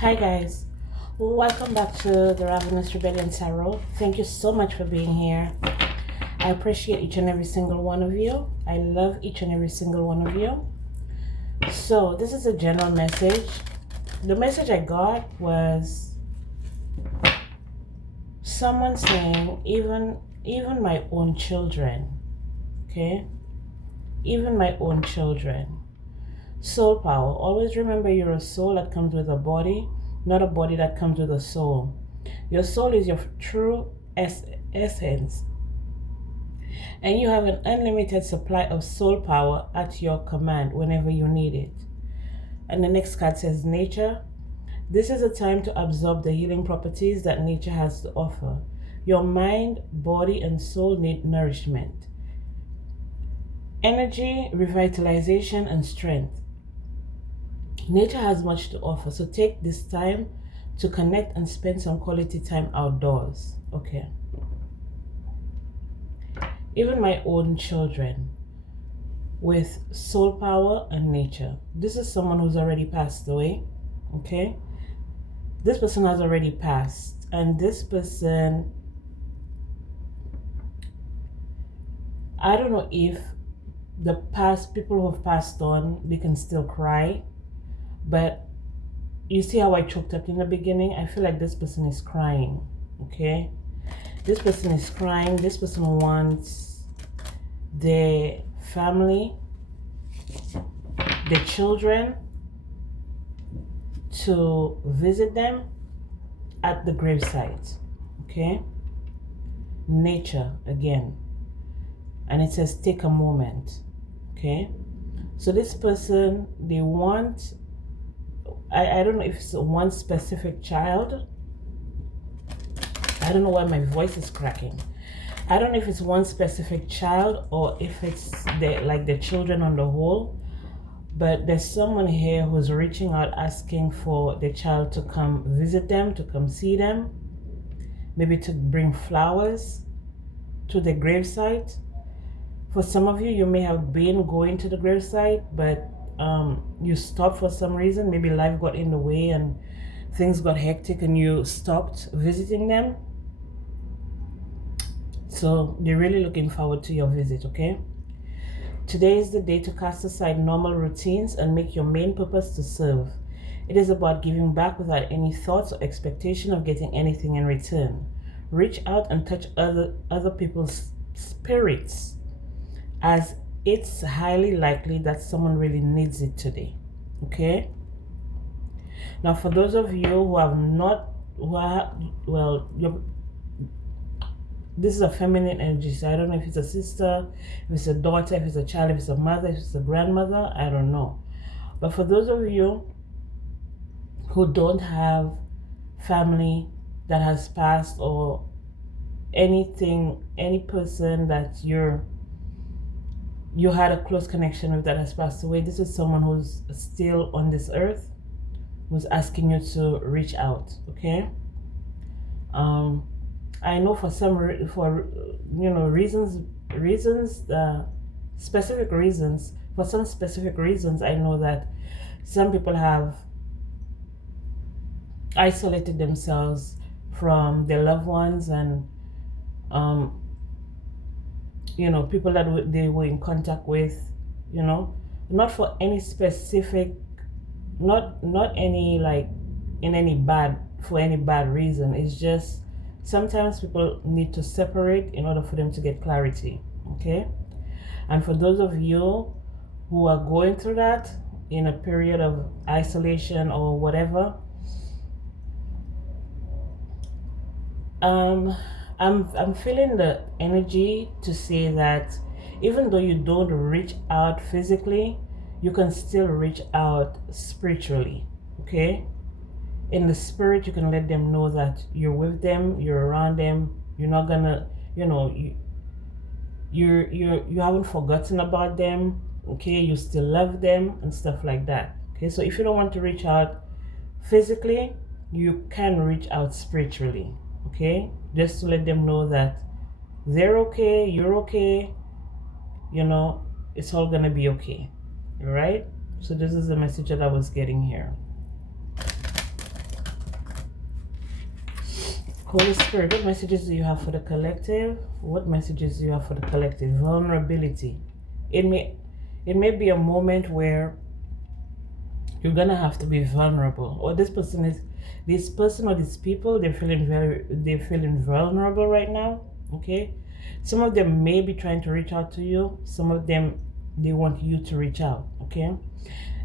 Hi guys, welcome back to the Ravenous Rebellion Tarot. Thank you so much for being here. I appreciate each and every single one of you. I love each and every single one of you. So this is a general message. The message I got was someone saying even my own children, okay? Even my own children. Soul power. Always remember you're a soul that comes with a body, not a body that comes with a soul. Your soul is your true essence, and you have an unlimited supply of soul power at your command whenever you need it. And the next card says nature. This is a time to absorb the healing properties that nature has to offer. Your mind, body, and soul need nourishment, energy, revitalization, and strength. Nature has much to offer, so take this time to connect and spend some quality time outdoors. Okay. Even my own children with soul power and nature. This is someone who's already passed away. Okay. This person has already passed, and this person, I don't know if the past people who have passed on, they can still cry, but you see how I choked up in the beginning? I feel like this person is crying, okay? This person is crying. This person wants their family, their children, to visit them at the gravesite, okay? Nature again. And it says take a moment, okay? So this person, they want, I don't know if it's one specific child. I don't know why my voice is cracking. I don't know if it's one specific child or if it's the children on the whole. But there's someone here who's reaching out asking for the child to come visit them, to come see them, maybe to bring flowers to the gravesite. For some of you, you may have been going to the gravesite, but you stopped for some reason. Maybe life got in the way and things got hectic and you stopped visiting them. So they're really looking forward to your visit, okay? Today is the day to cast aside normal routines and make your main purpose to serve. It is about giving back without any thoughts or expectation of getting anything in return. Reach out and touch other people's spirits, as it's highly likely that someone really needs it today, okay? Now, for those of you who have not, this is a feminine energy, so I don't know if it's a sister, if it's a daughter, if it's a child, if it's a mother, if it's a grandmother, I don't know. But for those of you who don't have family that has passed or anything, any person that you had a close connection with that has passed away, this is someone who's still on this earth, who's asking you to reach out, okay? I know for specific reasons, for some specific reasons, I know that some people have isolated themselves from their loved ones and people that they were in contact with, not for any specific, not any for any bad reason. It's just sometimes people need to separate in order for them to get clarity, okay? And for those of you who are going through that in a period of isolation or whatever, I'm feeling the energy to say that even though you don't reach out physically, you can still reach out spiritually, okay? In the spirit, you can let them know that you're with them, you're around them, you're not gonna, you haven't forgotten about them, okay? You still love them and stuff like that, okay? So if you don't want to reach out physically, you can reach out spiritually, okay? Just to let them know that they're okay, you're okay, it's all gonna be okay, all right? So this is the message that I was getting here. Holy Spirit, what messages do you have for the collective? What messages do you have for the collective? Vulnerability. It may be a moment where you're gonna have to be vulnerable. Or this person or these people, they're feeling vulnerable right now. Okay. Some of them may be trying to reach out to you. Some of them, they want you to reach out. Okay.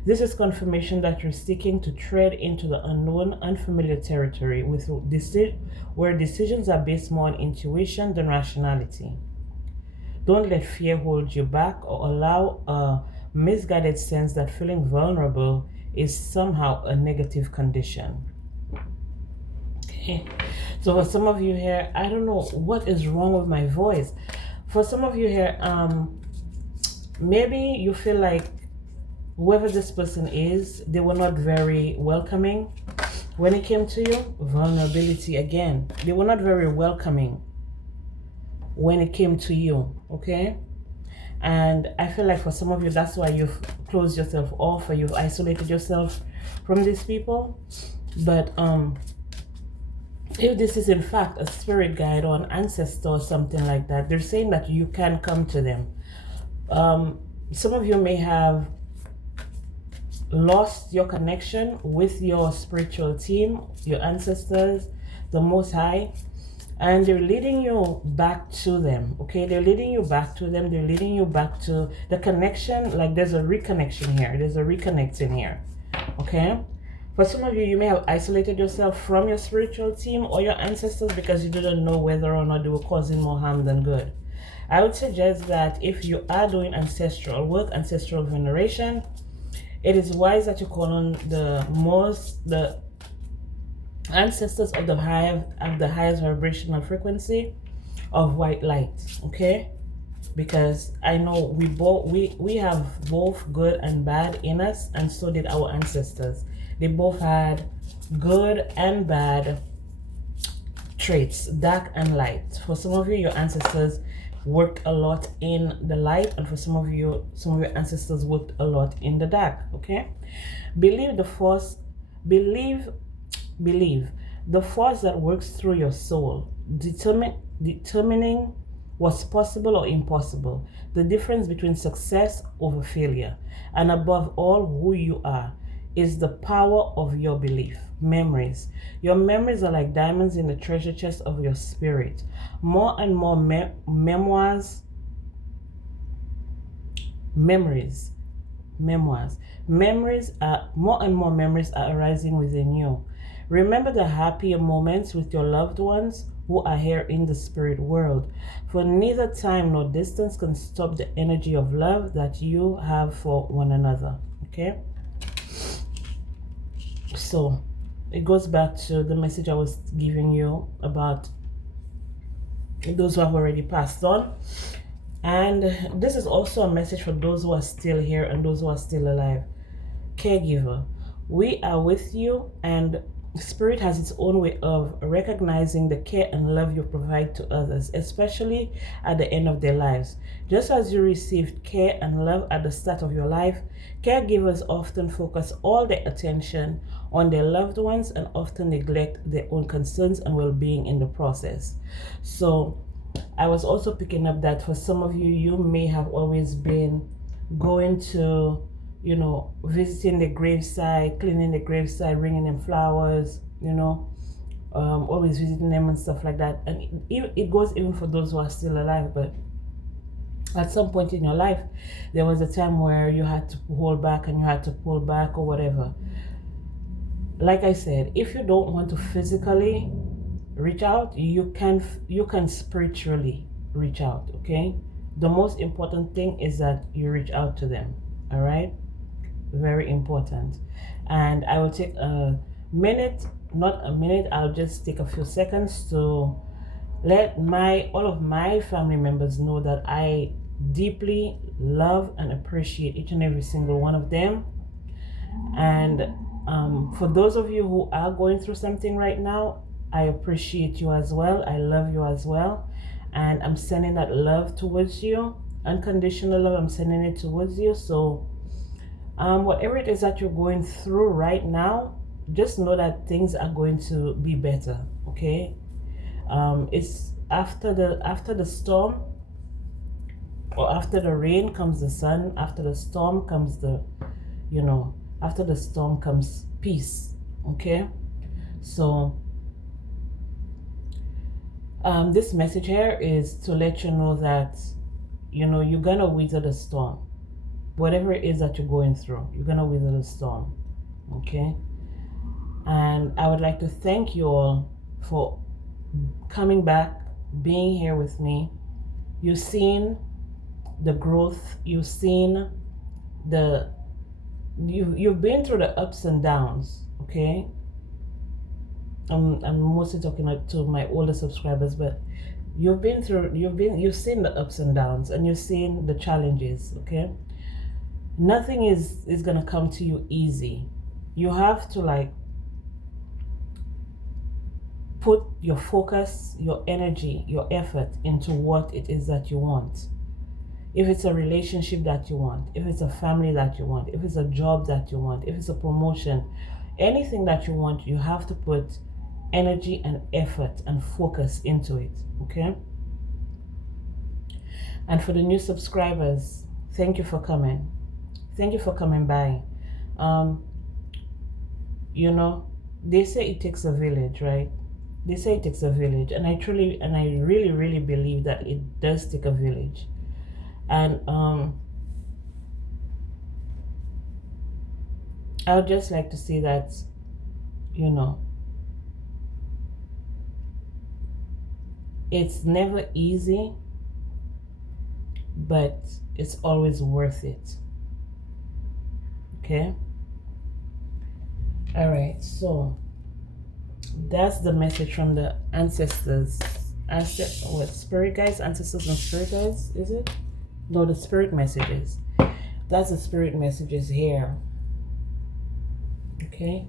This is confirmation that you're seeking to tread into the unknown, unfamiliar territory where decisions are based more on intuition than rationality. Don't let fear hold you back or allow a misguided sense that feeling vulnerable is somehow a negative condition. Okay, so for some of you here, I don't know what is wrong with my voice. For some of you here, maybe you feel like whoever this person is, they were not very welcoming when it came to you. Vulnerability again. They were not very welcoming when it came to you, okay? And I feel like for some of you, that's why you've closed yourself off or you've isolated yourself from these people. But if this is in fact a spirit guide or an ancestor or something like that, they're saying that you can come to them. Some of you may have lost your connection with your spiritual team, your ancestors, the Most High, and they're leading you back to them. Okay, they're leading you back to them. They're leading you back to the connection. Like there's a reconnection here. There's a reconnecting here. Okay, for some of you, you may have isolated yourself from your spiritual team or your ancestors because you didn't know whether or not they were causing more harm than good. I would suggest that if you are doing ancestral work, ancestral veneration, it is wise that you call on the ancestors of the highest vibrational frequency of white light. Okay, because I know we have both good and bad in us, and so did our ancestors. They both had good and bad traits, dark and light. For some of you, your ancestors worked a lot in the light, and for some of your ancestors worked a lot in the dark. Okay, believe the force that works through your soul, determining what's possible or impossible, the difference between success over failure, and above all, who you are, is the power of your belief. Memories. Your memories are like diamonds in the treasure chest of your spirit. More and more memories are more and more memories are arising within you. Remember the happier moments with your loved ones who are here in the spirit world, for neither time nor distance can stop the energy of love that you have for one another. Okay, so it goes back to the message I was giving you about those who have already passed on. And this is also a message for those who are still here and those who are still alive. Caregiver, we are with you, and Spirit has its own way of recognizing the care and love you provide to others, especially at the end of their lives. Just as you received care and love at the start of your life, caregivers often focus all their attention on their loved ones and often neglect their own concerns and well-being in the process. So I was also picking up that for some of you, you may have always been going to, visiting the graveside, cleaning the graveside, bringing them flowers, always visiting them and stuff like that. And it goes even for those who are still alive. But at some point in your life, there was a time where you had to hold back and you had to pull back or whatever. Like I said, if you don't want to physically reach out, you can spiritually reach out. Okay, the most important thing is that you reach out to them. All right, very important. And I will take a minute, not a minute, I'll just take a few seconds to let all of my family members know that I deeply love and appreciate each and every single one of them. And for those of you who are going through something right now, I appreciate you as well. I love you as well. And I'm sending that love towards you. Unconditional love, I'm sending it towards you. So whatever it is that you're going through right now, just know that things are going to be better. Okay? It's after the storm, or after the rain comes the sun. After the storm comes after the storm comes peace. Okay, so this message here is to let you know that you're gonna weather the storm. Whatever it is that you're going through, you're gonna weather the storm. Okay, and I would like to thank you all for coming back, being here with me. You've seen the growth, you've seen you've been through the ups and downs. Okay, I'm mostly talking to my older subscribers, but you've seen the ups and downs, and you've seen the challenges. Okay, nothing is gonna come to you easy. You have to put your focus, your energy, your effort into what it is that you want. If it's a relationship that you want, if it's a family that you want, if it's a job that you want, if it's a promotion, anything that you want, you have to put energy and effort and focus into it. Okay, and for the new subscribers, thank you for coming. Thank you for coming by. They say it takes a village, right? They say it takes a village, and I really, really believe that it does take a village. And I would just like to say that, it's never easy, but it's always worth it. Okay? All right, so that's the message from the ancestors. Spirit guides, ancestors and spirit guides, is it? No, the spirit messages. That's the spirit messages here. Okay?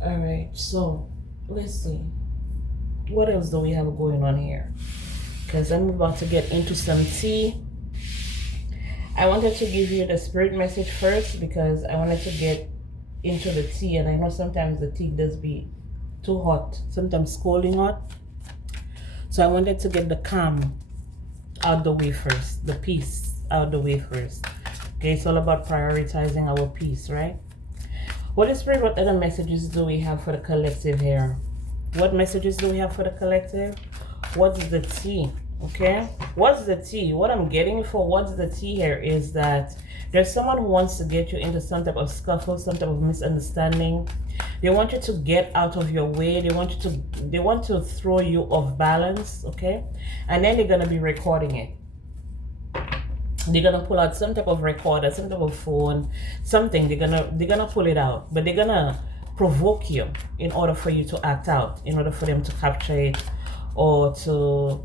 All right, so let's see. What else do we have going on here? Because I'm about to get into some tea. I wanted to give you the spirit message first because I wanted to get into the tea, and I know sometimes the tea does be too hot, sometimes scalding hot. So I wanted to get the calm out the way first, the peace out the way first. Okay, it's all about prioritizing our peace, right? Holy Spirit, what other messages do we have for the collective here? What messages do we have for the collective? What's the tea? Okay, what's the tea? What I'm getting for what's the tea here is that there's someone who wants to get you into some type of scuffle, some type of misunderstanding. They want you to get out of your way. They want to throw you off balance. Okay, and then they're gonna be recording it. They're gonna pull out some type of recorder, some type of phone, something. They're gonna pull it out, but they're gonna provoke you in order for you to act out, in order for them to capture it, or to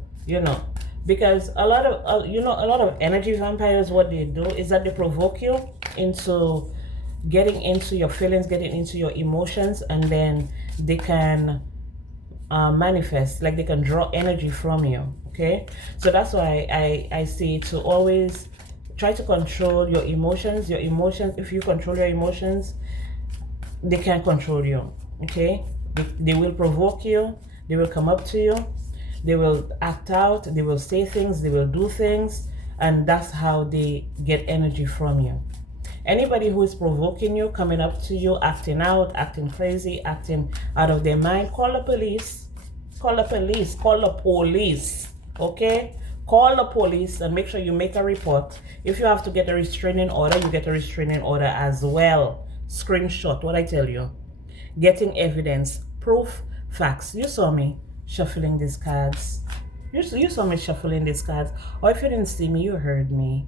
because a lot of energy vampires, what they do is that they provoke you into getting into your feelings, getting into your emotions, and then they can manifest, like they can draw energy from you. Okay, so that's why I say to always try to control your emotions. If you control your emotions, they can't control you. Okay, they will provoke you, they will come up to you, they will act out, they will say things, they will do things, and that's how they get energy from you. Anybody who is provoking you, coming up to you, acting out, acting crazy, acting out of their mind, call the police. Call the police. Call the police. Okay? Call the police and make sure you make a report. If you have to get a restraining order, you get a restraining order as well. Screenshot what I tell you. Getting evidence, proof, facts. You saw me shuffling these cards. You saw me shuffling these cards. Or if you didn't see me, you heard me.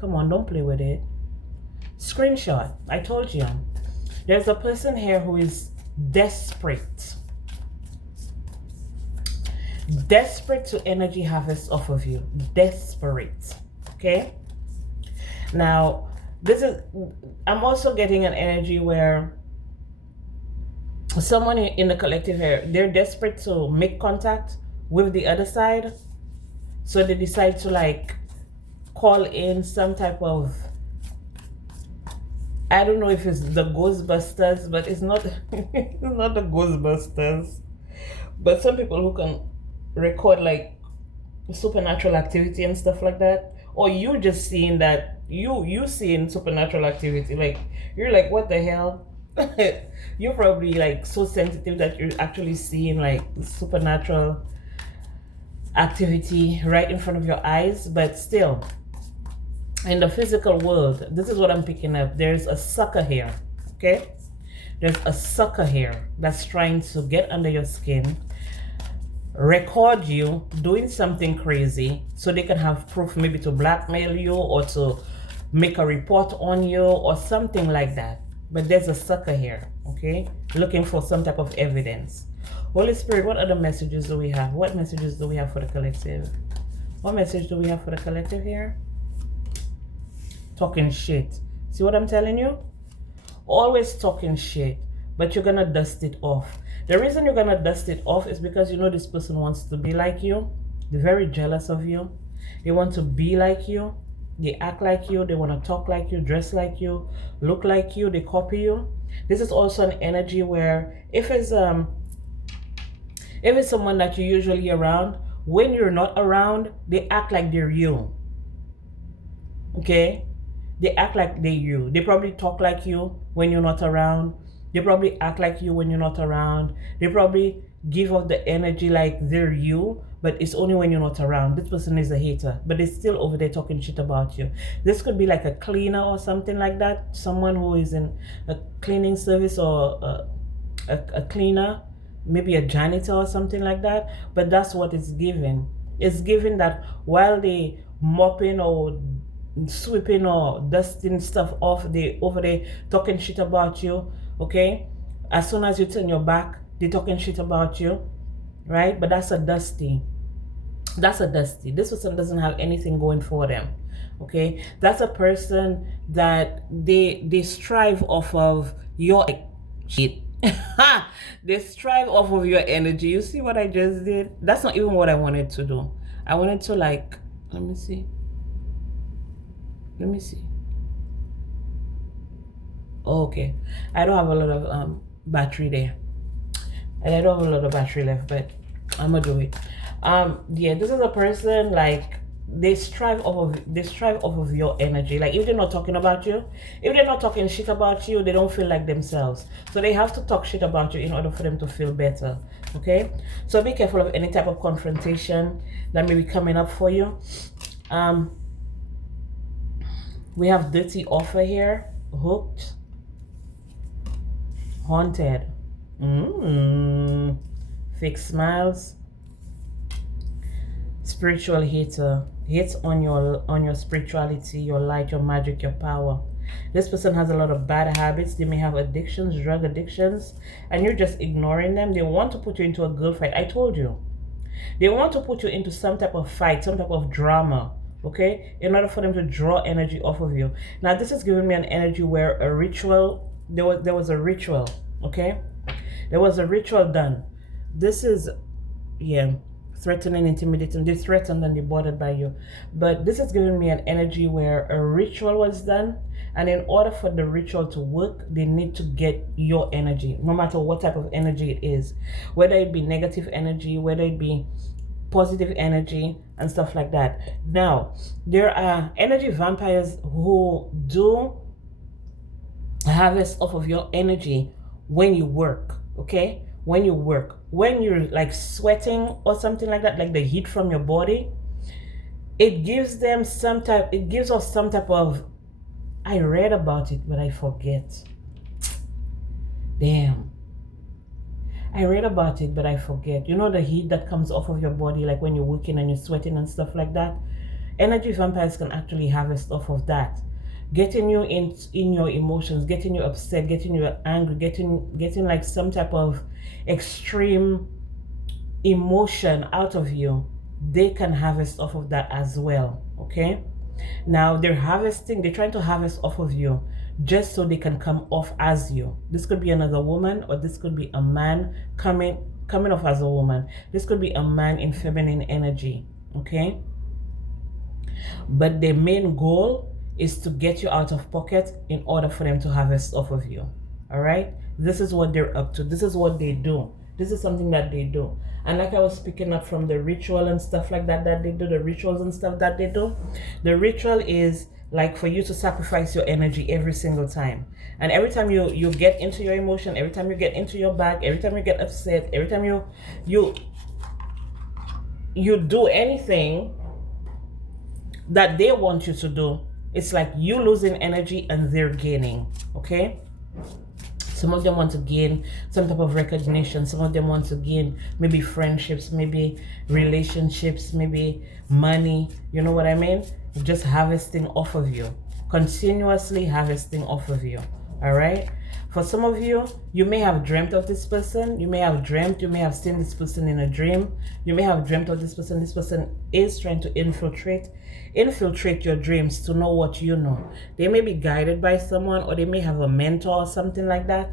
Come on, don't play with it. Screenshot. I told you. There's a person here who is desperate. Desperate to energy harvest off of you. Desperate. Okay? Now, I'm also getting an energy where someone in the collective here, they're desperate to make contact with the other side. So they decide to call in some type of, I don't know if it's the Ghostbusters, but it's not it's not the Ghostbusters. But some people who can record like supernatural activity and stuff like that, or you just seeing that you seeing supernatural activity, like you're like, what the hell? You're probably like so sensitive that you're actually seeing like supernatural activity right in front of your eyes. But still, in the physical world, this is what I'm picking up. There's a sucker here, okay? There's a sucker here that's trying to get under your skin, record you doing something crazy so they can have proof, maybe to blackmail you or to make a report on you or something like that. But there's a sucker here, okay, looking for some type of evidence. Holy Spirit, what other messages do we have? What messages do we have for the collective? What message do we have for the collective here? Talking shit. See what I'm telling you? Always talking shit, but you're gonna dust it off. The reason you're gonna dust it off is because you know this person wants to be like you. They're very jealous of you. They want to be like you. They act like you. They want to talk like you, dress like you, look like you. They copy you. This is also an energy where if it's someone that you're usually around, when you're not around, they act like they're you. Okay? They act like they're you. They probably talk like you when you're not around. They probably act like you when you're not around. They probably give off the energy like they're you, but it's only when you're not around. This person is a hater, but they're still over there talking shit about you. This could be like a cleaner or something like that. Someone who is in a cleaning service or a cleaner, maybe a janitor or something like that. But that's what it's given. It's given that while they mopping or sweeping or dusting stuff off, they over there talking shit about you, okay? As soon as you turn your back, they're talking shit about you, right? But that's a dusty. That's a dusty. This person doesn't have anything going for them, okay? That's a person that they strive off of your shit. They strive off of your energy. You see what I just did? That's not even what I wanted to do. I wanted to like, let me see. Okay, I don't have a lot of battery there, and I don't have a lot of battery left, but I'm gonna do it. Yeah, this is a person like they strive off of your energy. Like if they're not talking about you, if they're not talking shit about you, they don't feel like themselves. So they have to talk shit about you in order for them to feel better. Okay, so be careful of any type of confrontation that may be coming up for you. We have dirty offer here, hooked, haunted, fake smiles, spiritual hater, hates on your spirituality, your light, your magic, your power. This person has a lot of bad habits. They may have addictions, drug addictions, and you're just ignoring them. They want to put you into a good fight. I told you. They want to put you into some type of fight, some type of drama, okay, in order for them to draw energy off of you. Now this is giving me an energy where a ritual, there was a ritual, okay, there was a ritual done. This is, yeah, threatening, intimidating. They're threatened and they're bothered by you, but this is giving me an energy where a ritual was done, and in order for the ritual to work, they need to get your energy, no matter what type of energy it is, whether it be negative energy, whether it be positive energy and stuff like that. Now, there are energy vampires who do harvest off of your energy when you work, okay? When you work, when you're like sweating or something like that, like the heat from your body, it gives us some type of, I read about it, but I forget. Damn. I read about it, but I forget. You know the heat that comes off of your body, like when you're working and you're sweating and stuff like that? Energy vampires can actually harvest off of that. Getting you in your emotions, getting you upset, getting you angry, getting like some type of extreme emotion out of you. They can harvest off of that as well, okay? Now they're trying to harvest off of you just so they can come off as you. This could be another woman, or this could be a man coming off as a woman. This could be a man in feminine energy, okay? But their main goal is to get you out of pocket in order for them to harvest off of you. All right? This is what they're up to. This is what they do. This is something that they do. And like I was picking up from the ritual and stuff like that they do, the rituals and stuff that they do, the ritual is like for you to sacrifice your energy every single time. And every time you get into your emotion, every time you get into your bag, every time you get upset, every time you do anything that they want you to do, it's like you losing energy and they're gaining. Okay, some of them want to gain some type of recognition, some of them want to gain maybe friendships, maybe relationships, maybe money, you know what I mean? Just harvesting off of you, continuously harvesting off of you. All right, for some of you, you may have dreamt of this person, you may have seen this person in a dream, you may have dreamt of this person. This person is trying to infiltrate your dreams to know what you know. They may be guided by someone, or they may have a mentor or something like that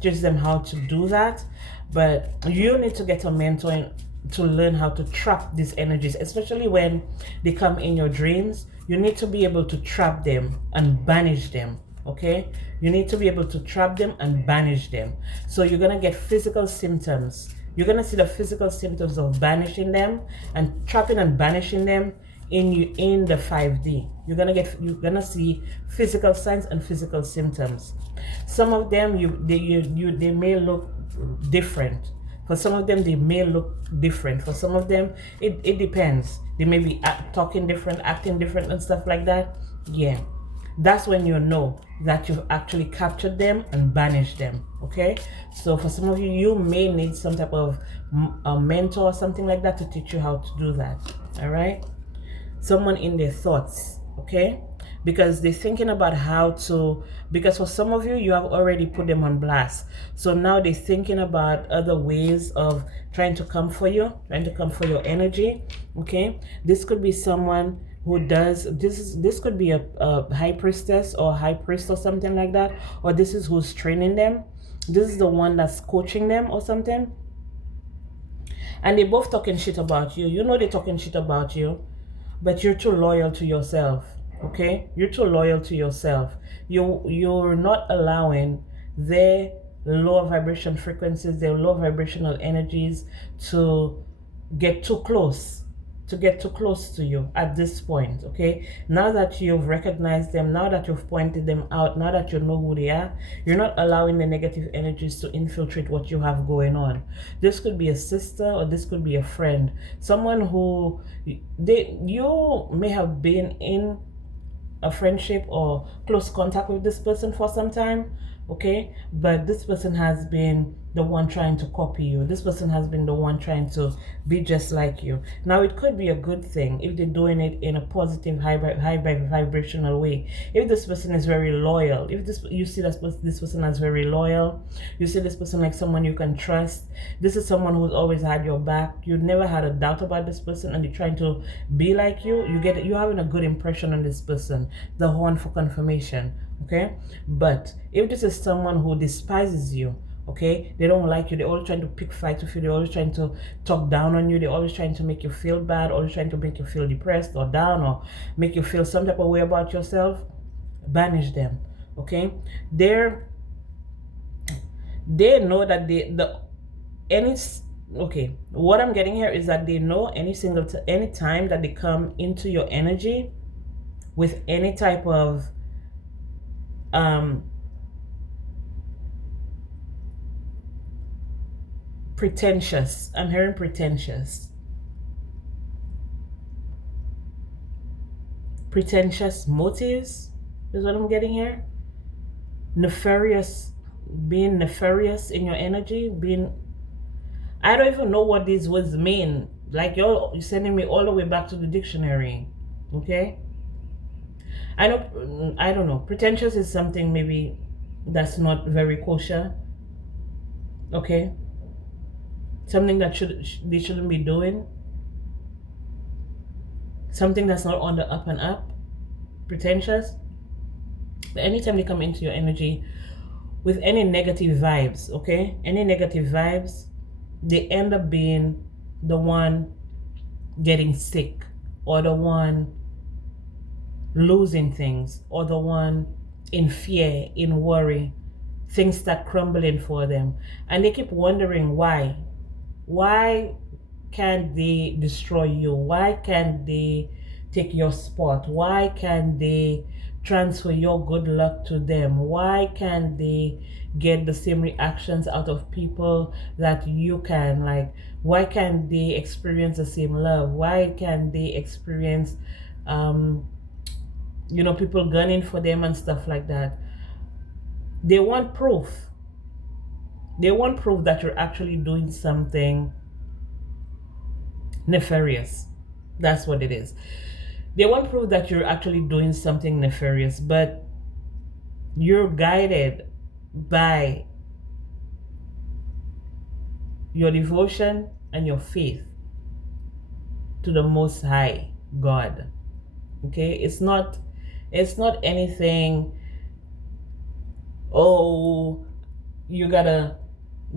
teaches them how to do that. But you need to get a mentor to learn how to trap these energies, especially when they come in your dreams. You need to be able to trap them and banish them. Okay, you need to be able to trap them and banish them. So you're gonna get physical symptoms. You're gonna see the physical symptoms of banishing them and trapping and banishing them in the 5D. You're gonna see physical signs and physical symptoms. Some of them they may look different. For some of them, they may look different. For some of them, it depends. They may be talking different, acting different, and stuff like that. Yeah, that's when you know that you've actually captured them and banished them. Okay, so for some of you, you may need some type of a mentor or something like that to teach you how to do that. All right, someone in their thoughts. Okay, because they're thinking about how to, because for some of you, you have already put them on blast, so now they're thinking about other ways of trying to come for you, trying to come for your energy. Okay, this could be someone who does this could be a high priestess or high priest or something like that, or this is who's training them. This is the one that's coaching them or something, and they both talking shit about you. You know they're talking shit about you, but you're too loyal to yourself. Okay, you're too loyal to yourself. You're not allowing their lower vibration frequencies, their low vibrational energies to get too close to you at this point. Okay, now that you've recognized them, now that you've pointed them out, now that you know who they are, you're not allowing the negative energies to infiltrate what you have going on. This could be a sister, or this could be a friend, someone who you may have been in a friendship or close contact with this person for some time. Okay, but this person has been the one trying to copy you. This person has been the one trying to be just like you. Now it could be a good thing if they're doing it in a positive high vibrational way. If this person is very loyal, if you see this person as very loyal, you see this person like someone you can trust, this is someone who's always had your back, you never had a doubt about this person, and they're trying to be like you, you're having a good impression on this person, the horn for confirmation. Okay, but if this is someone who despises you, okay, they don't like you, they're always trying to pick fights with you, they're always trying to talk down on you, they're always trying to make you feel bad, always trying to make you feel depressed or down, or make you feel some type of way about yourself, banish them. Okay, they know that okay, what I'm getting here is that they know any time that they come into your energy with any type of pretentious, I'm hearing pretentious motives is what I'm getting here. Being nefarious in your energy, I don't even know what these words mean. Like you're sending me all the way back to the dictionary. Okay, I don't know. Pretentious is something maybe that's not very kosher. Okay, something that they shouldn't be doing. Something that's not on the up and up. Pretentious. But anytime they come into your energy with any negative vibes, okay, any negative vibes, they end up being the one getting sick, or the one losing things, or the one in fear, in worry, things start crumbling for them. And they keep wondering why. Why can't they destroy you? Why can't they take your spot? Why can't they transfer your good luck to them? Why can't they get the same reactions out of people that you can? Like, why can't they experience the same love? Why can't they experience people gunning for them and stuff like that? They want proof. They want proof that you're actually doing something nefarious. That's what it is. They want proof that you're actually doing something nefarious, but you're guided by your devotion and your faith to the Most High God. Okay? It's not anything, oh, you gotta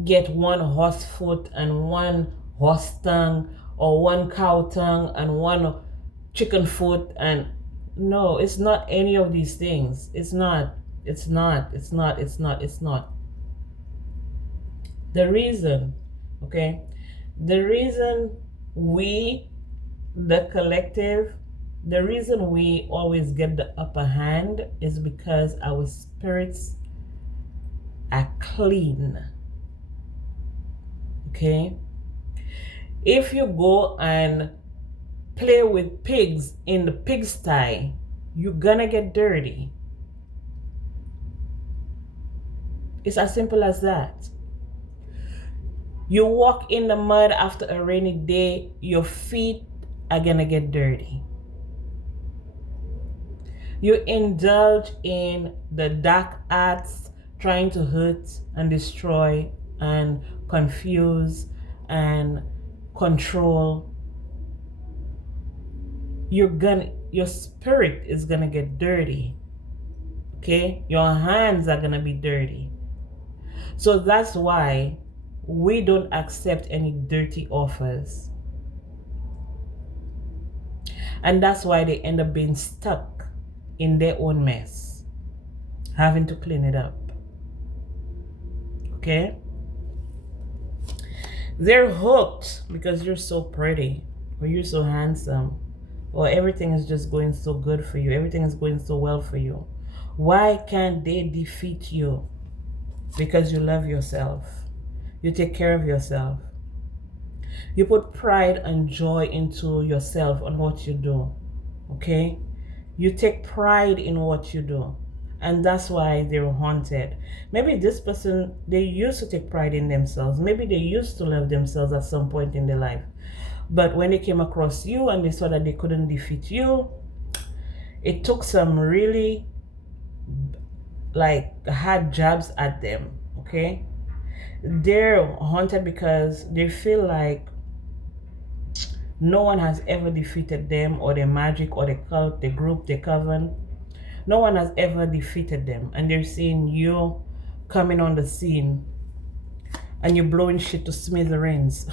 get one horse foot and one horse tongue, or one cow tongue and one chicken foot, and no, it's not any of these things. It's not. The reason, okay, the reason we, the collective, the reason we always get the upper hand is because our spirits are clean. Okay? If you go and play with pigs in the pigsty, you're gonna get dirty. It's as simple as that. You walk in the mud after a rainy day, your feet are gonna get dirty. You indulge in the dark arts, trying to hurt and destroy and confuse and control. Your spirit is gonna get dirty. Okay? Your hands are gonna be dirty. So that's why we don't accept any dirty offers. And that's why they end up being stuck in their own mess, having to clean it up. Okay? They're hooked because you're so pretty, or you're so handsome, or everything is just going so good for you, everything is going so well for you. Why can't they defeat you? Because you love yourself. You take care of yourself. You put pride and joy into yourself on what you do. Okay? You take pride in what you do. And that's why they're haunted. Maybe this person, they used to take pride in themselves. Maybe they used to love themselves at some point in their life. But when they came across you and they saw that they couldn't defeat you, it took some really hard jabs at them. Okay? They're haunted because they feel like no one has ever defeated them, or their magic, or the cult, the group, the coven. No one has ever defeated them. And they're seeing you coming on the scene and you're blowing shit to smithereens.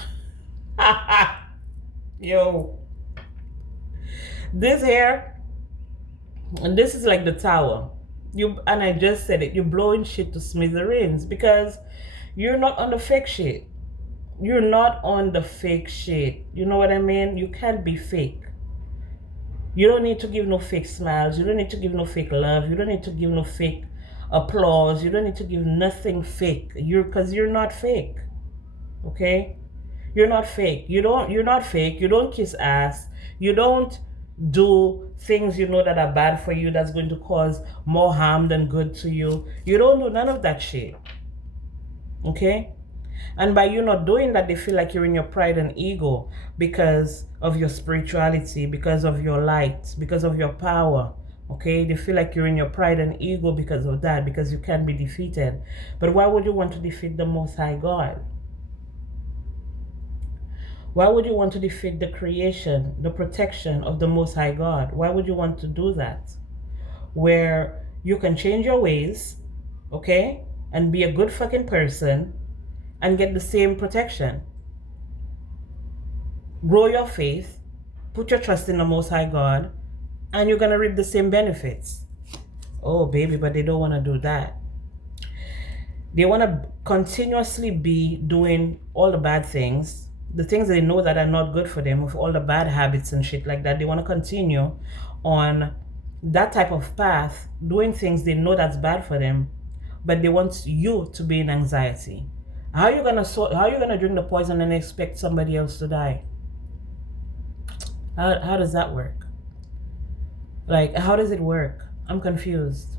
Yo. This here, and this is like the tower. And I just said it, you're blowing shit to smithereens because you're not on the fake shit. You're not on the fake shit. You know what I mean? You can't be fake. You don't need to give no fake smiles. You don't need to give no fake love. You don't need to give no fake applause. You don't need to give nothing fake. Because you're not fake. Okay? You're not fake. You're not fake. You don't kiss ass. You don't do things you know that are bad for you, that's going to cause more harm than good to you. You don't do none of that shit. Okay? And by you not doing that, they feel like you're in your pride and ego because of your spirituality, because of your light, because of your power. Okay? They feel like you're in your pride and ego because of that, because you can't be defeated. But why would you want to defeat the Most High God? Why would you want to defeat the creation, the protection of the Most High God? Why would you want to do that? Where you can change your ways, okay, and be a good fucking person and get the same protection. Grow your faith, put your trust in the Most High God, and you're going to reap the same benefits. Oh, baby, but they don't want to do that. They want to continuously be doing all the bad things, the things they know that are not good for them, with all the bad habits and shit like that. They want to continue on that type of path, doing things they know that's bad for them, but they want you to be in anxiety. How are you gonna drink the poison and expect somebody else to die? How does that work? Like, how does it work? I'm confused.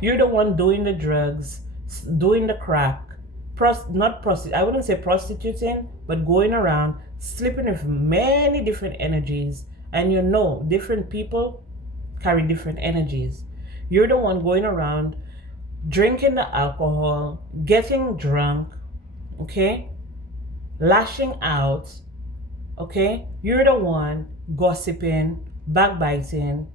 You're the one doing the drugs, doing the crack, not prostitute. I wouldn't say prostituting, but going around sleeping with many different energies, and you know different people carry different energies. You're the one going around drinking the alcohol, getting drunk, okay, lashing out, okay. You're the one gossiping, backbiting,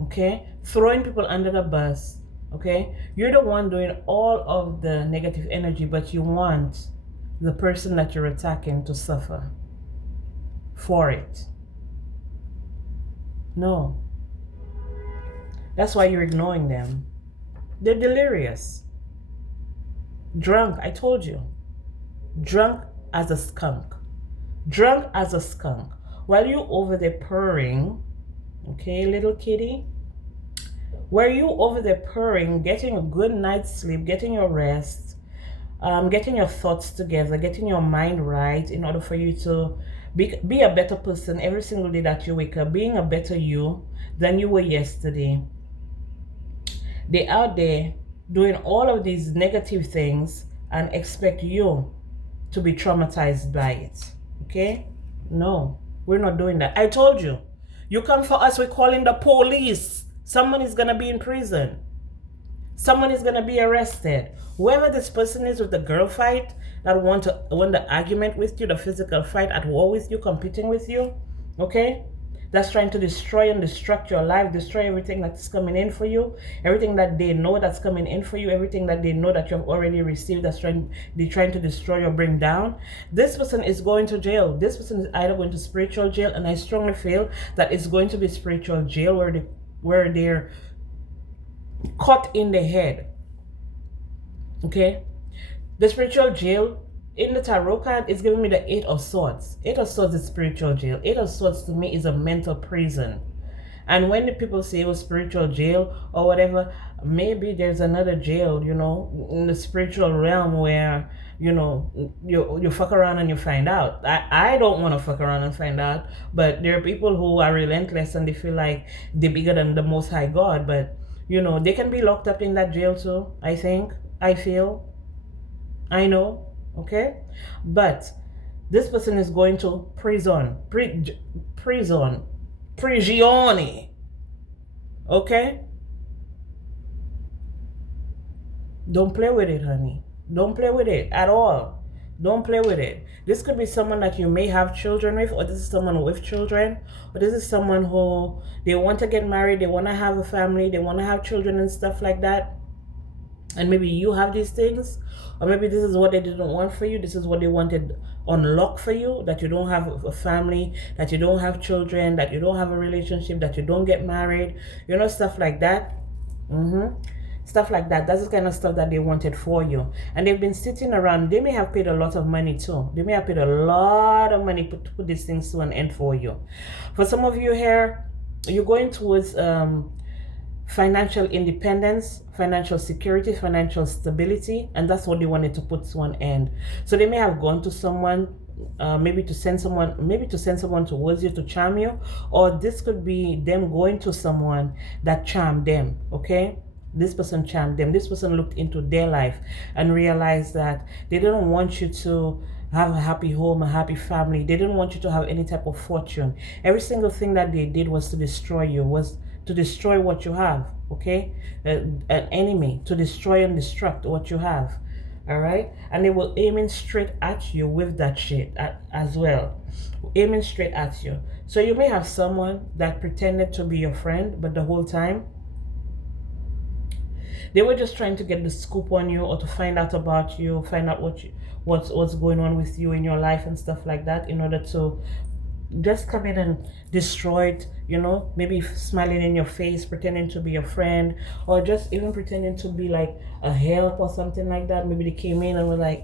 okay, throwing people under the bus, okay. You're the one doing all of the negative energy, but you want the person that you're attacking to suffer for it. No. That's why you're ignoring them. They're delirious. Drunk, I told you. Drunk as a skunk. Drunk as a skunk. While you over there purring, okay, little kitty, were you over there purring, getting a good night's sleep, getting your rest, getting your thoughts together, getting your mind right in order for you to be a better person every single day that you wake up, being a better you than you were yesterday. They out there doing all of these negative things and expect you to be traumatized by it. Okay? No, we're not doing that. I told you. You come for us, we're calling the police. Someone is going to be in prison. Someone is going to be arrested. Whoever this person is with the girl fight that want the argument with you, the physical fight, at war with you, competing with you, okay? That's trying to destroy and destruct your life, destroy everything that's coming in for you, everything that they know that's coming in for you, everything that they know that you've already received they're trying to destroy or bring down. This person is going to jail. This person is either going to spiritual jail, and I strongly feel that it's going to be spiritual jail where they're caught in the head. Okay? The spiritual jail in the tarot card is giving me the Eight of Swords. Eight of Swords is spiritual jail. Eight of Swords to me is a mental prison. And when the people say it was spiritual jail or whatever, maybe there's another jail, you know, in the spiritual realm where, you know, you fuck around and you find out. I don't want to fuck around and find out, but there are people who are relentless and they feel like they're bigger than the Most High God. But, you know, they can be locked up in that jail too, I think, I feel, I know. Okay, but this person is going to prison, prigione. Okay, don't play with it, honey. Don't play with it at all. Don't play with it. This could be someone that you may have children with, or this is someone with children, or this is someone who they want to get married, they want to have a family, they want to have children and stuff like that. And maybe you have these things, or maybe this is what they didn't want for you. This is what they wanted unlocked for you, that you don't have a family, that you don't have children, that you don't have a relationship, that you don't get married, you know, stuff like that. Stuff like that. That's the kind of stuff that they wanted for you. And they've been sitting around. They may have paid a lot of money too. They may have paid a lot of money to put these things to an end for you. For some of you here, you're going towards financial independence, financial security, financial stability, and that's what they wanted to put to an end. So they may have gone to someone, maybe to send someone towards you to charm you, or this could be them going to someone that charmed them. Okay, this person charmed them. This person looked into their life and realized that they didn't want you to have a happy home, a happy family. They didn't want you to have any type of fortune. Every single thing that they did was to destroy you, was to destroy what you have. Okay, an enemy to destroy and destruct what you have. All right, and they were aiming straight at you with that shit as well, aiming straight at you. So you may have someone that pretended to be your friend, but the whole time they were just trying to get the scoop on you, or to find out about you, find out what's going on with you in your life and stuff like that, in order to just come in and destroy it, maybe smiling in your face, pretending to be your friend, or just even pretending to be like a help or something like that. Maybe they came in and was like,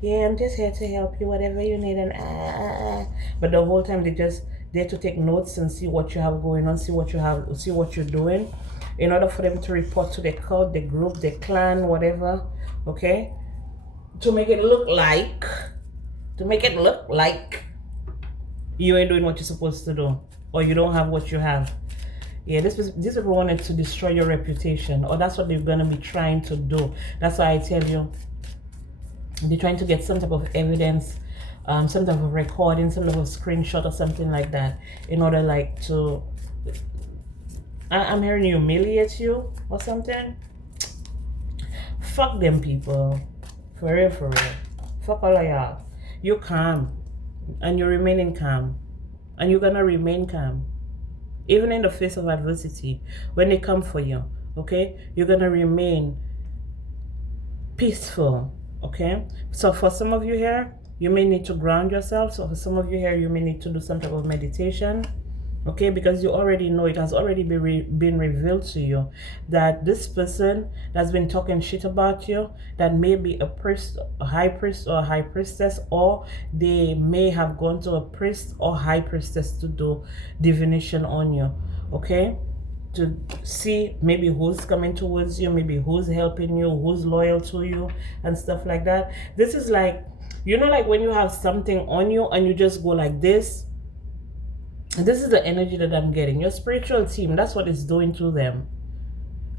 yeah, I'm just here to help you, whatever you need, and but the whole time they just there to take notes and see what you have going on, see what you're doing, in order for them to report to the cult, the group, the clan, whatever, okay? To make it look like you ain't doing what you're supposed to do, or you don't have what you have. Yeah, this people wanted to destroy your reputation, or that's what they're gonna be trying to do. That's why I tell you, they're trying to get some type of evidence, some type of recording, some type of screenshot or something like that, in order like to, I'm hearing you humiliate you or something. Fuck them people, for real. Fuck all of y'all. You're calm, and you're remaining calm, and you're gonna remain calm, even in the face of adversity. When they come for you, okay, you're gonna remain peaceful, okay? So for some of you here, you may need to ground yourself. So for some of you here, you may need to do some type of meditation, okay? Because you already know, it has already been revealed to you that this person that's been talking shit about you, that may be a priest, a high priest or a high priestess, or they may have gone to a priest or high priestess to do divination on you, okay? To see maybe who's coming towards you, maybe who's helping you, who's loyal to you, and stuff like that. This is like, like when you have something on you and you just go like this. This is the energy that I'm getting. Your spiritual team, that's what it's doing to them.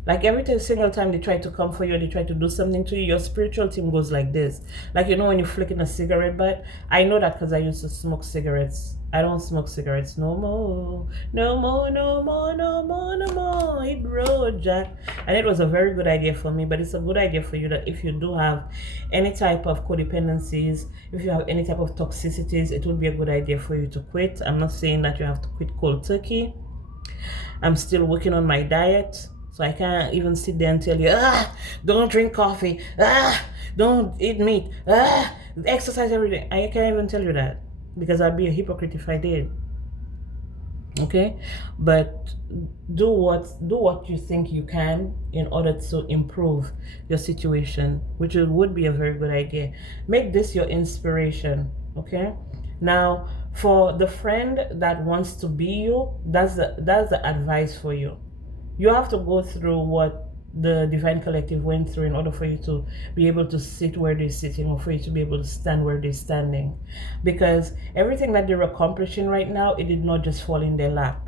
Like every single time they try to come for you, they try to do something to you, your spiritual team goes like this. Like, when you're flicking a cigarette butt. I know that because I used to smoke cigarettes. I don't smoke cigarettes no more. No more, no more, no more, no more. Hit road, Jack. And it was a very good idea for me, but it's a good idea for you that if you do have any type of codependencies, if you have any type of toxicities, it would be a good idea for you to quit. I'm not saying that you have to quit cold turkey. I'm still working on my diet. So I can't even sit there and tell you, don't drink coffee, don't eat meat, exercise every day. I can't even tell you that, because I'd be a hypocrite if I did. Okay? But do what you think you can in order to improve your situation, which would be a very good idea. Make this your inspiration, okay? Now, for the friend that wants to be you, that's the advice for you. You have to go through what the Divine Collective went through in order for you to be able to sit where they're sitting, or for you to be able to stand where they're standing. Because everything that they're accomplishing right now, it did not just fall in their lap.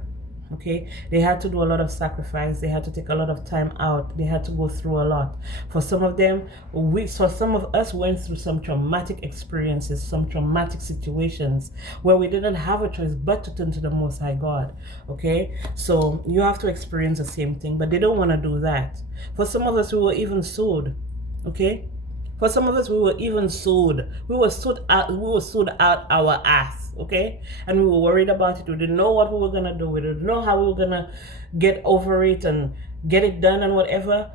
Okay, they had to do a lot of sacrifice. They had to take a lot of time out. They had to go through a lot. For some of them, some of us went through some traumatic experiences, some traumatic situations where we didn't have a choice but to turn to the Most High God. Okay, so you have to experience the same thing, but they don't want to do that. For some of us, we were even sued. Okay, for some of us, we were even sued. We were sued out our ass. Okay, and we were worried about it. We didn't know what we were gonna do. We didn't know how we were gonna get over it and get it done and whatever,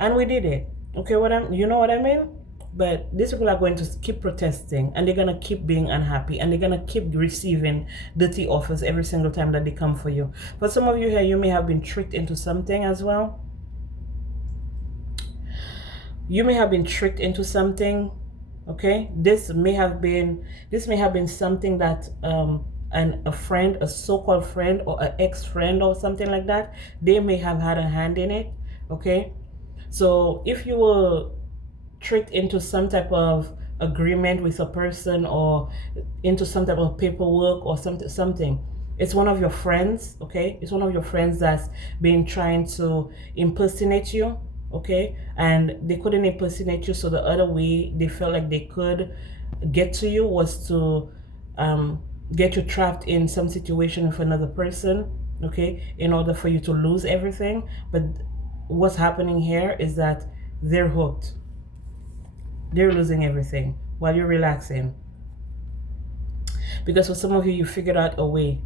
and we did it. Okay, you know what I mean? But these people are going to keep protesting, and they're gonna keep being unhappy, and they're gonna keep receiving dirty offers every single time that they come for you. For some of you here, you may have been tricked into something as well. You may have been tricked into something. Okay, this may have been something that a friend, a so-called friend, or an ex-friend or something like that, they may have had a hand in it. Okay, so if you were tricked into some type of agreement with a person, or into some type of paperwork or something, it's one of your friends. Okay, it's one of your friends that's been trying to impersonate you. Okay, and they couldn't impersonate you, so the other way they felt like they could get to you was to get you trapped in some situation with another person, okay, in order for you to lose everything. But what's happening here is that they're hooked. They're losing everything while you're relaxing. Because for some of you, you figured out a way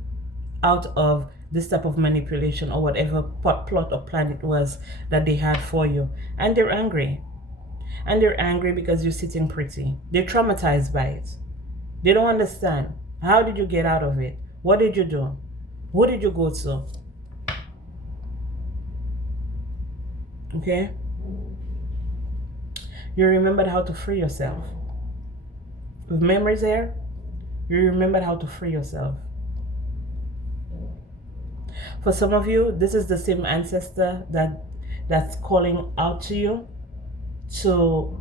out of this type of manipulation, or whatever plot or plan it was that they had for you. And they're angry. And they're angry because you're sitting pretty. They're traumatized by it. They don't understand. How did you get out of it? What did you do? Who did you go to? Okay? You remembered how to free yourself. With memories there, you remembered how to free yourself. For some of you, this is the same ancestor that's calling out to you to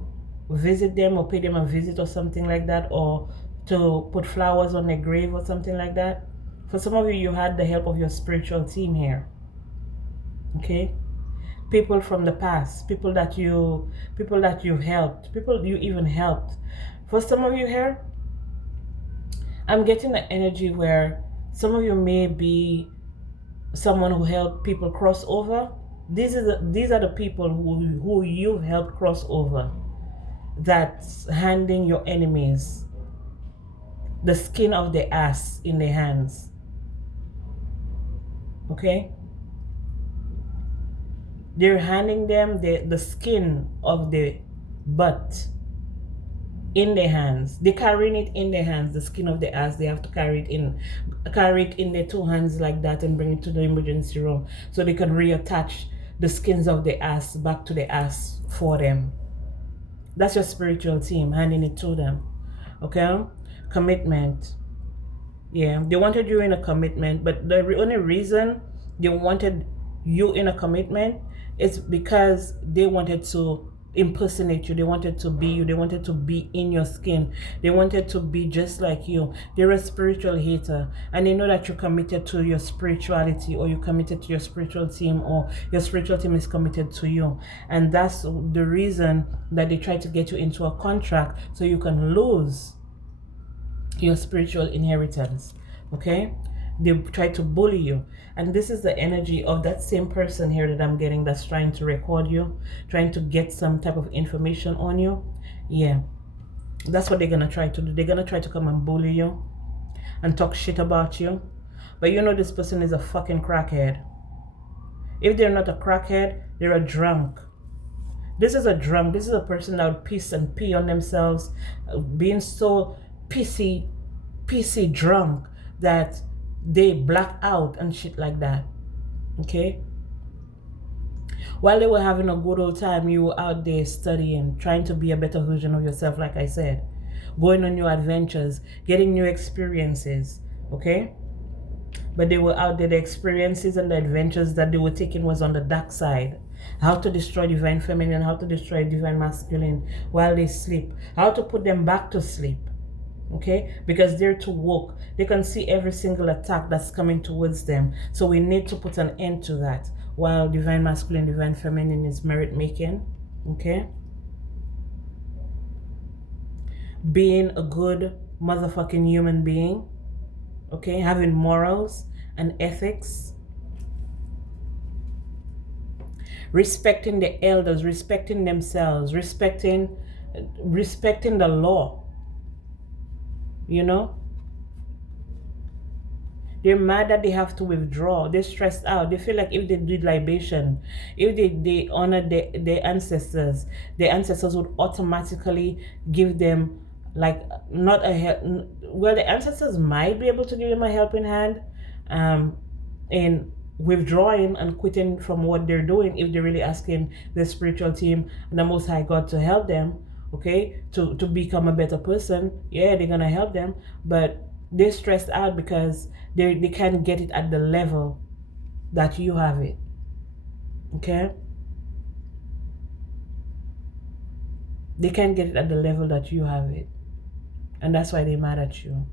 visit them or pay them a visit or something like that, or to put flowers on their grave or something like that. For some of you, you had the help of your spiritual team here. Okay? People from the past, people that you helped, people you even helped. For some of you here, I'm getting the energy where some of you may be someone who helped people cross over. These are the people who you've helped cross over, that's handing your enemies the skin of the ass in their hands. Okay? They're handing them the skin of the butt in their hands. They're carrying it in their hands, the skin of the ass. They have to carry it in their two hands like that and bring it to the emergency room so they can reattach the skins of the ass back to the ass for them. That's your spiritual team handing it to them. Okay? Commitment. Yeah, they wanted you in a commitment, but the only reason they wanted you in a commitment is because they wanted to impersonate you. They wanted to be you. They wanted to be in your skin. They wanted to be just like you. They're a spiritual hater, and they know that you're committed to your spirituality, or you're committed to your spiritual team, or your spiritual team is committed to you. And that's the reason that they try to get you into a contract so you can lose your spiritual inheritance. Okay? They try to bully you. And this is the energy of that same person here that I'm getting, that's trying to record you, trying to get some type of information on you. Yeah, that's what they're gonna try to do. They're gonna try to come and bully you and talk shit about you. But you know this person is a fucking crackhead. If they're not a crackhead, they're a drunk. This is a drunk. This is a person that would piss and pee on themselves, being so pissy drunk that they black out and shit like that. Okay? While they were having a good old time, you were out there studying, trying to be a better version of yourself, like I said, going on new adventures, getting new experiences. Okay? But they were out there, the experiences and the adventures that they were taking was on the dark side. How to destroy divine feminine, how to destroy divine masculine while they sleep, how to put them back to sleep. Okay, because they're too woke. They can see every single attack that's coming towards them. So we need to put an end to that while divine masculine, divine feminine is merit making. Okay, being a good motherfucking human being. Okay, having morals and ethics, respecting the elders, respecting themselves, respecting the law. You know, they're mad that they have to withdraw. They're stressed out. They feel like if they did libation, if they honor their ancestors, their ancestors would automatically give them like not a help. Well, the ancestors might be able to give them a helping hand in withdrawing and quitting from what they're doing if they're really asking the spiritual team and the Most High God to help them. Okay, to become a better person. Yeah, they're gonna help them, but they're stressed out because they can't get it at the level that you have it. Okay, they can't get it at the level that you have it, and that's why they're mad at you.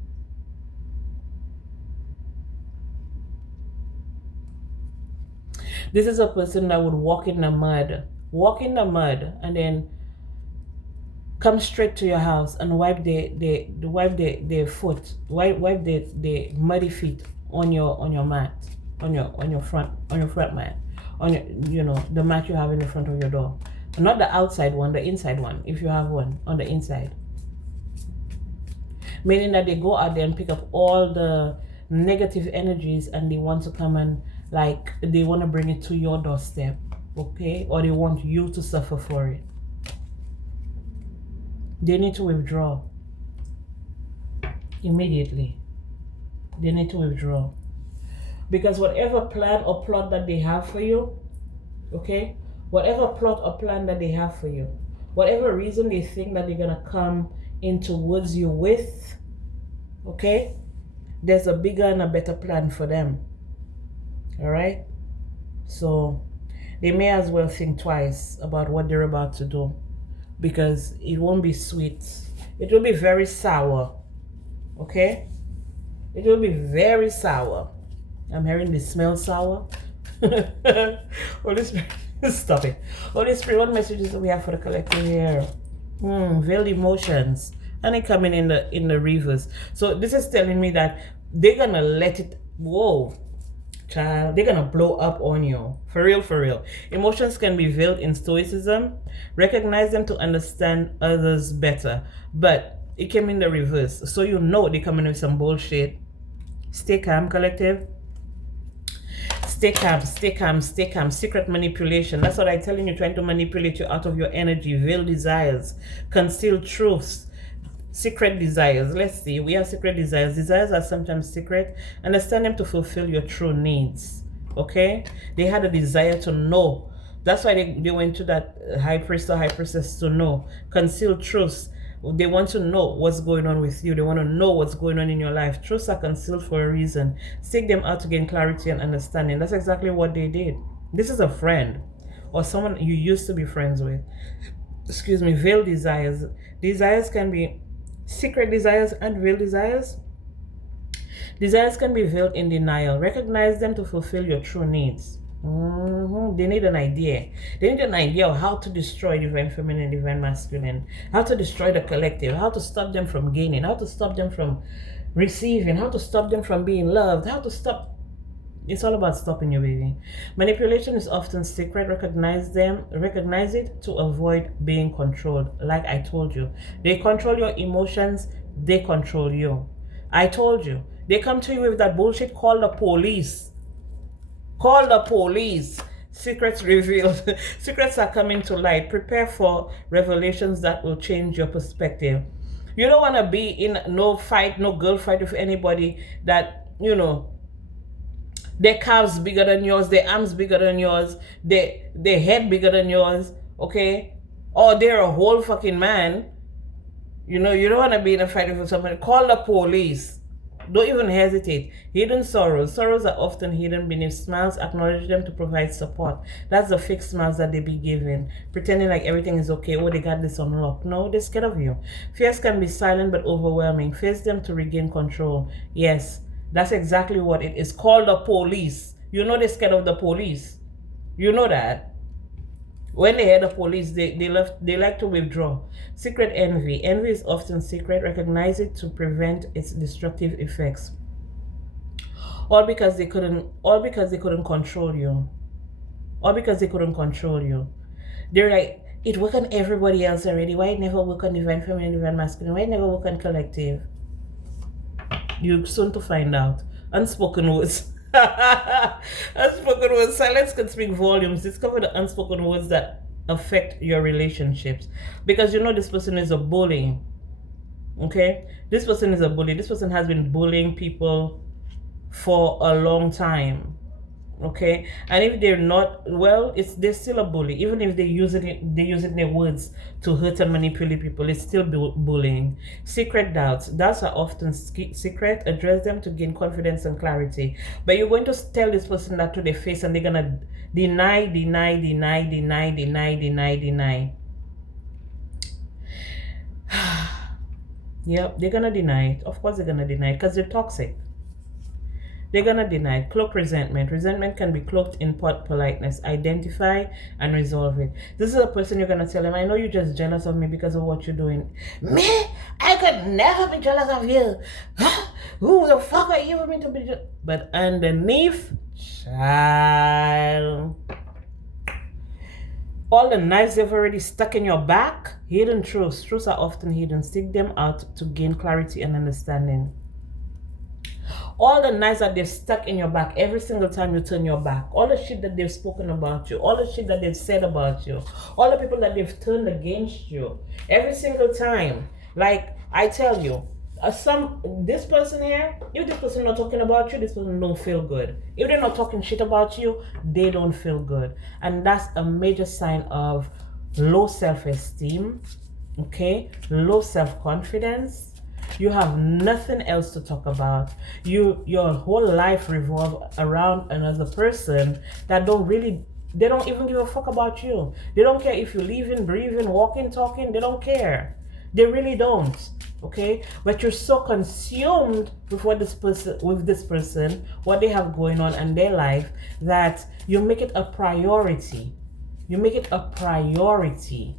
This is a person that would walk in the mud, and then come straight to your house and wipe their foot, wipe the muddy feet on your mat, on your front mat, on your the mat you have in the front of your door, not the outside one, the inside one, if you have one on the inside. Meaning that they go out there and pick up all the negative energies and they want to come and they want to bring it to your doorstep, okay, or they want you to suffer for it. They need to withdraw immediately. They need to withdraw. Because whatever plan or plot that they have for you, okay, whatever plot or plan that they have for you, whatever reason they think that they're gonna come in towards you with, okay, there's a bigger and a better plan for them. All right, so they may as well think twice about what they're about to do, because it won't be sweet. It will be very sour. Okay, it will be very sour. I'm hearing the smell sour. Holy Spirit, stop it. Holy Spirit, what messages do we have for the collective here? Veiled emotions, and it coming in the reverse. So this is telling me that they're gonna let it. Whoa, child, they're gonna blow up on you. For real, for real. Emotions can be veiled in stoicism. Recognize them to understand others better, but it came in the reverse. So you know they're coming with some bullshit. Stay calm, collective. Stay calm, stay calm, stay calm. Secret manipulation. That's what I'm telling you, trying to manipulate you out of your energy. Veiled desires, concealed truths, secret desires. Let's see. We have secret desires. Desires are sometimes secret. Understand them to fulfill your true needs. Okay? They had a desire to know. That's why they went to that high priest or high priestess to know. Concealed truths. They want to know what's going on with you. They want to know what's going on in your life. Truths are concealed for a reason. Seek them out to gain clarity and understanding. That's exactly what they did. This is a friend or someone you used to be friends with. Excuse me. Veiled desires. Desires can be secret desires and veiled desires. Desires can be veiled in denial. Recognize them to fulfill your true needs. They need an idea. They need an idea of how to destroy divine feminine, divine masculine, how to destroy the collective, how to stop them from gaining, how to stop them from receiving, how to stop them from being loved, how to stop. It's all about stopping you, baby. Manipulation is often secret. Recognize it to avoid being controlled. Like I told you, they control your emotions, they control you. I told you, they come to you with that bullshit. Call the police. Call the police. Secrets revealed. Secrets are coming to light. Prepare for revelations that will change your perspective. You don't want to be in no fight, no girl fight with anybody that, you know, their calves bigger than yours, their arms bigger than yours, their head bigger than yours, okay? Or they're a whole fucking man. You know, you don't want to be in a fight with somebody. Call the police. Don't even hesitate. Hidden sorrows. Sorrows are often hidden beneath smiles. Acknowledge them to provide support. That's the fake smiles that they be giving. Pretending like everything is okay. Oh, they got this unlocked. No, they're scared of you. Fears can be silent but overwhelming. Face them to regain control. Yes, that's exactly what it is. Call the police. You know they're scared of the police. You know that. When they hear the police, they like to withdraw. Secret envy. Envy is often secret. Recognize it to prevent its destructive effects. All because they couldn't control you. All because they couldn't control you. They're like, it worked on everybody else already. Why it never work on divine feminine, divine masculine? Why it never work on collective? You're soon to find out. Unspoken words. Unspoken words. Silence can speak volumes. Discover the unspoken words that affect your relationships, because you know this person is a bully. Okay, this person is a bully. This person has been bullying people for a long time. Okay, and if they're not well, they're still a bully. Even if they're using their words to hurt and manipulate people, it's still bullying. Secret doubts are often secret. Address them to gain confidence and clarity. But you're going to tell this person that to their face, and they're gonna deny. Yep, they're gonna deny it. Of course they're gonna deny it, because they're toxic. They're gonna deny it. Cloak resentment. Resentment can be cloaked in politeness. Identify and resolve it. This is a person you're gonna tell them, I know you're just jealous of me because of what you're doing. Me? I could never be jealous of you. Who the fuck are you for me to be jealous? But underneath, child, all the knives they've already stuck in your back. Hidden truths. Truths are often hidden. Seek them out to gain clarity and understanding. All the knives that they've stuck in your back every single time you turn your back, all the shit that they've spoken about you, all the shit that they've said about you, all the people that they've turned against you, every single time. Like I tell you, This person here, if this person not talking about you, this person don't feel good. If they're not talking shit about you, they don't feel good, and that's a major sign of low self-esteem. Okay, low self-confidence. You have nothing else to talk about. Your whole life revolve around another person that don't really, they don't even give a fuck about you. They don't care if you're living, breathing, walking, talking. They don't care. They really don't. Okay, but you're so consumed with this person, what they have going on in their life, that you make it a priority. You make it a priority,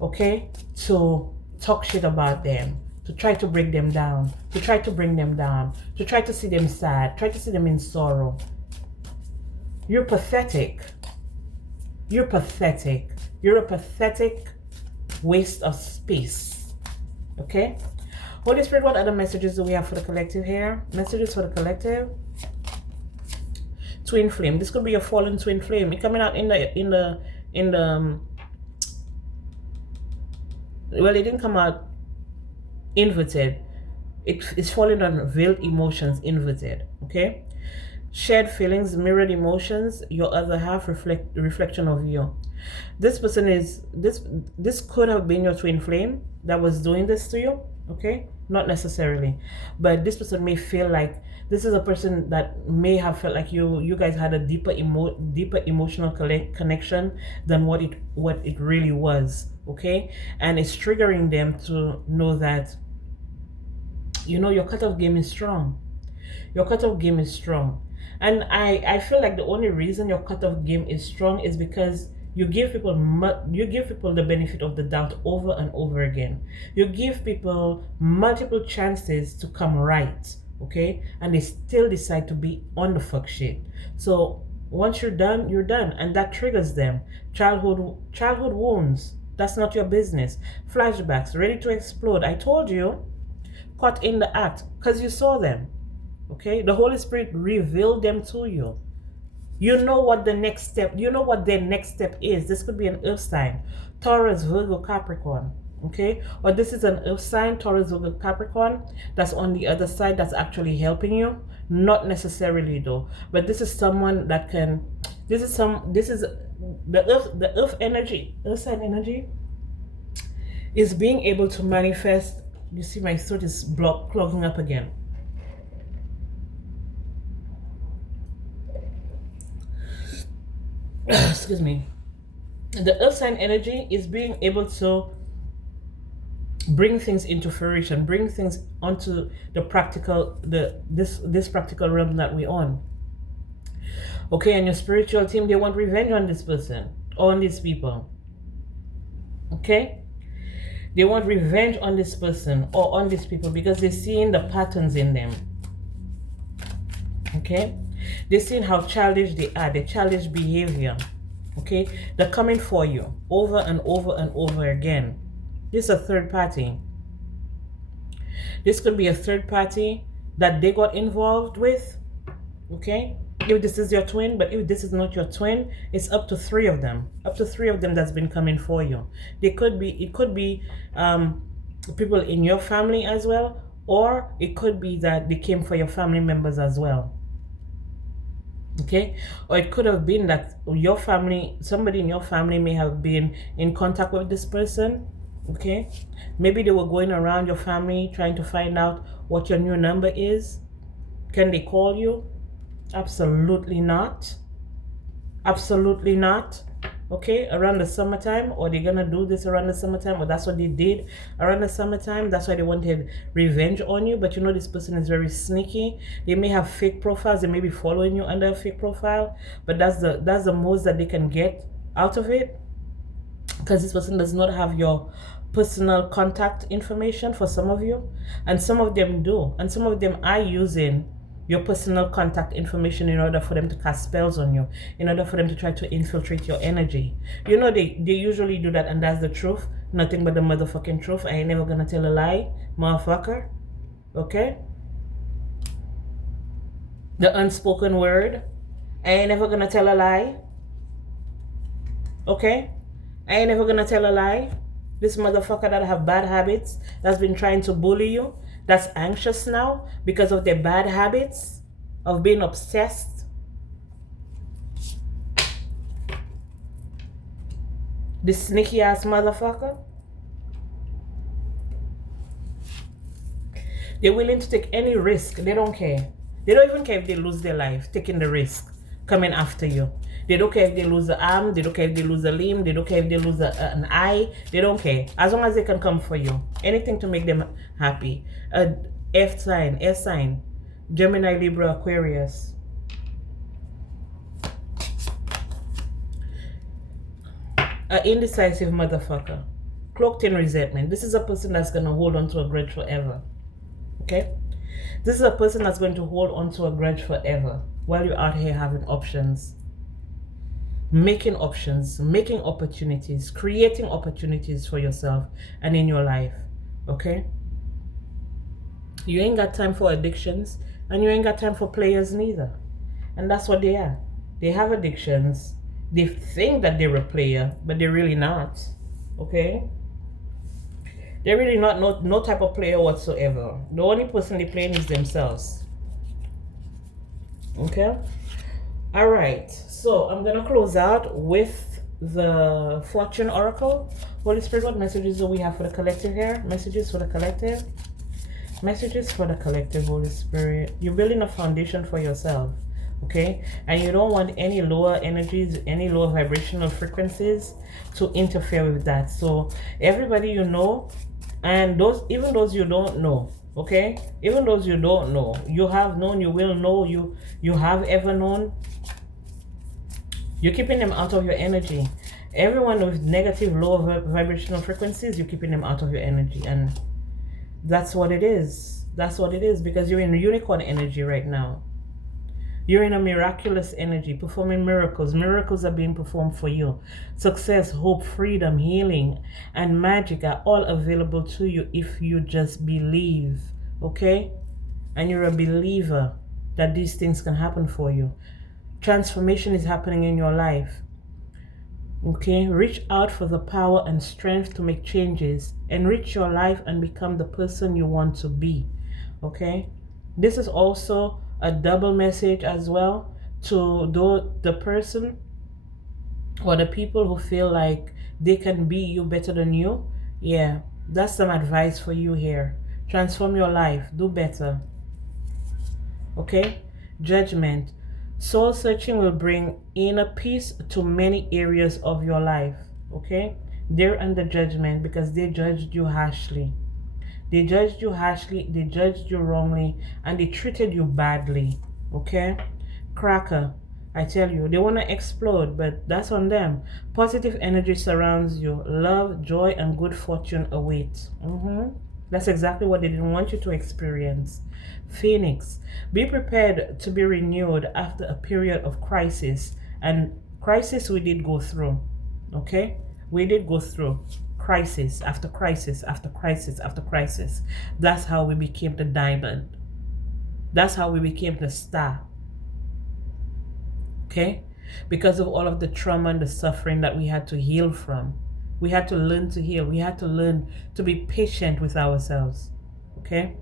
okay, to talk shit about them, to try to break them down, to try to bring them down, to try to see them sad, try to see them in sorrow. You're pathetic. You're pathetic. You're a pathetic waste of space. Okay? Holy Spirit, what other messages do we have for the collective here? Messages for the collective. Twin flame. This could be a fallen twin flame. It coming out in the well, it didn't come out inverted. It's falling on veiled emotions inverted. Okay? Shared feelings, mirrored emotions, your other half reflection of you. This person is this could have been your twin flame that was doing this to you, okay? Not necessarily, but this person may feel like this is a person that may have felt like you guys had a deeper emotional connection than what it really was, okay? And it's triggering them to know that, you know, your cutoff game is strong. Your cutoff game is strong. And I feel like the only reason your cutoff game is strong is because you give people the benefit of the doubt over and over again. You give people multiple chances to come right, okay? And they still decide to be on the fuck shit. So once you're done, and that triggers them. Childhood wounds. That's not your business. Flashbacks, ready to explode. I told you, caught in the act, because you saw them. Okay, the Holy Spirit revealed them to you. You know what their next step is. This could be an earth sign, Taurus, Virgo, Capricorn. Okay, or this is an earth sign, Taurus, Virgo, Capricorn, that's on the other side, that's actually helping you. Not necessarily though, but this is someone that can, this is the earth energy, earth sign energy is being able to manifest. You see my throat is clogging up again. Excuse me. The earth sign energy is being able to bring things into fruition, bring things onto the practical, this practical realm that we're on. Okay, and your spiritual team, they want revenge on this person or on these people. Okay, they want revenge on this person or on these people because they're seeing the patterns in them. Okay, they're seeing how childish they are, their childish behavior. Okay, they're coming for you over and over and over again. This is a third party. This could be a third party that they got involved with. Okay, if this is your twin, but if this is not your twin, it's up to three of them. Up to three of them that's been coming for you. It could be people in your family as well, or it could be that they came for your family members as well. Okay, or it could have been that your family, somebody in your family may have been in contact with this person. Okay, maybe they were going around your family trying to find out what your new number is. Can they call you? Absolutely not. Absolutely not. Okay, around the summertime, or they're gonna do this around the summertime, or that's what they did around the summertime. That's why they wanted revenge on you. But you know, this person is very sneaky. They may have fake profiles. They may be following you under a fake profile, but that's the most that they can get out of it, because this person does not have your personal contact information for some of you, and some of them do, and some of them are using your personal contact information in order for them to cast spells on you, in order for them to try to infiltrate your energy. You know, they usually do that, and that's the truth. Nothing but the motherfucking truth. I ain't never gonna tell a lie, motherfucker. Okay? The unspoken word. I ain't never gonna tell a lie. Okay? I ain't never gonna tell a lie. This motherfucker that have bad habits, that's been trying to bully you, that's anxious now because of their bad habits of being obsessed. This sneaky ass motherfucker. They're willing to take any risk. They don't care. They don't even care if they lose their life, taking the risk, coming after you. They don't care if they lose an arm. They don't care if they lose a limb. They don't care if they lose an eye. They don't care. As long as they can come for you. Anything to make them happy. F sign, S sign, Gemini, Libra, Aquarius. An indecisive motherfucker. Cloaked in resentment. This is a person that's going to hold on to a grudge forever. Okay? This is a person that's going to hold on to a grudge forever while you're out here having options. Making options, making opportunities, creating opportunities for yourself and in your life. Okay? You ain't got time for addictions and you ain't got time for players neither. And that's what they are. They have addictions. They think that they're a player, but they're really not. Okay? They're really not no type of player whatsoever. The only person they're playing is themselves. Okay? All right. So I'm going to close out with the Fortune Oracle. Holy Spirit, what messages do we have for the collective here? Messages for the collective. Messages for the collective, Holy Spirit. You're building a foundation for yourself. Okay? And you don't want any lower energies, any lower vibrational frequencies to interfere with that. So everybody you know, and even those you don't know, okay? Even those you don't know, you have known, you will know, you have ever known, you're keeping them out of your energy. Everyone with negative, lower vibrational frequencies, you're keeping them out of your energy. And that's what it is. That's what it is, because you're in unicorn energy right now. You're in a miraculous energy, performing miracles. Miracles are being performed for you. Success, hope, freedom, healing, and magic are all available to you if you just believe, okay? And you're a believer that these things can happen for you. Transformation is happening in your life, okay? Reach out for the power and strength to make changes. Enrich your life and become the person you want to be, okay? This is also a double message as well to the person or the people who feel like they can be you better than you. Yeah, that's some advice for you here. Transform your life, do better. Okay? Judgment. Soul searching will bring inner peace to many areas of your life. Okay? They're under judgment because they judged you harshly. They judged you harshly, they judged you wrongly, and they treated you badly, okay? Cracker, I tell you, they want to explode, but that's on them. Positive energy surrounds you. Love, joy, and good fortune await. That's exactly what they didn't want you to experience. Phoenix, be prepared to be renewed after a period of crisis. And crisis we did go through, okay? We did go through. Crisis after crisis after crisis after crisis. That's how we became the diamond. That's how we became the star. Okay? Because of all of the trauma and the suffering that we had to heal from. We had to learn to heal. We had to learn to be patient with ourselves. Okay?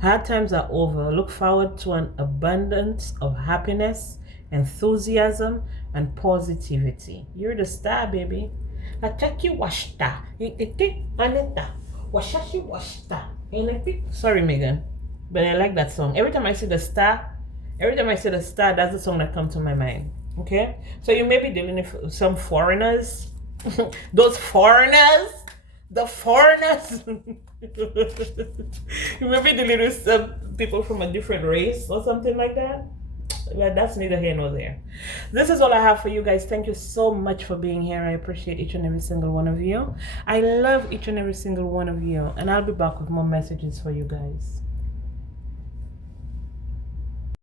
Hard times are over. Look forward to an abundance of happiness, enthusiasm, and positivity. You're the star, baby. Sorry, Megan, but I like that song. Every time I see the star, that's the song that comes to my mind. Okay, so you may be dealing with some foreigners, those foreigners, the foreigners. You may be dealing with some people from a different race or something like that. But that's neither here nor there. This is all I have for you guys. Thank you so much for being here. I appreciate each and every single one of you. I love each and every single one of you. And I'll be back with more messages for you guys.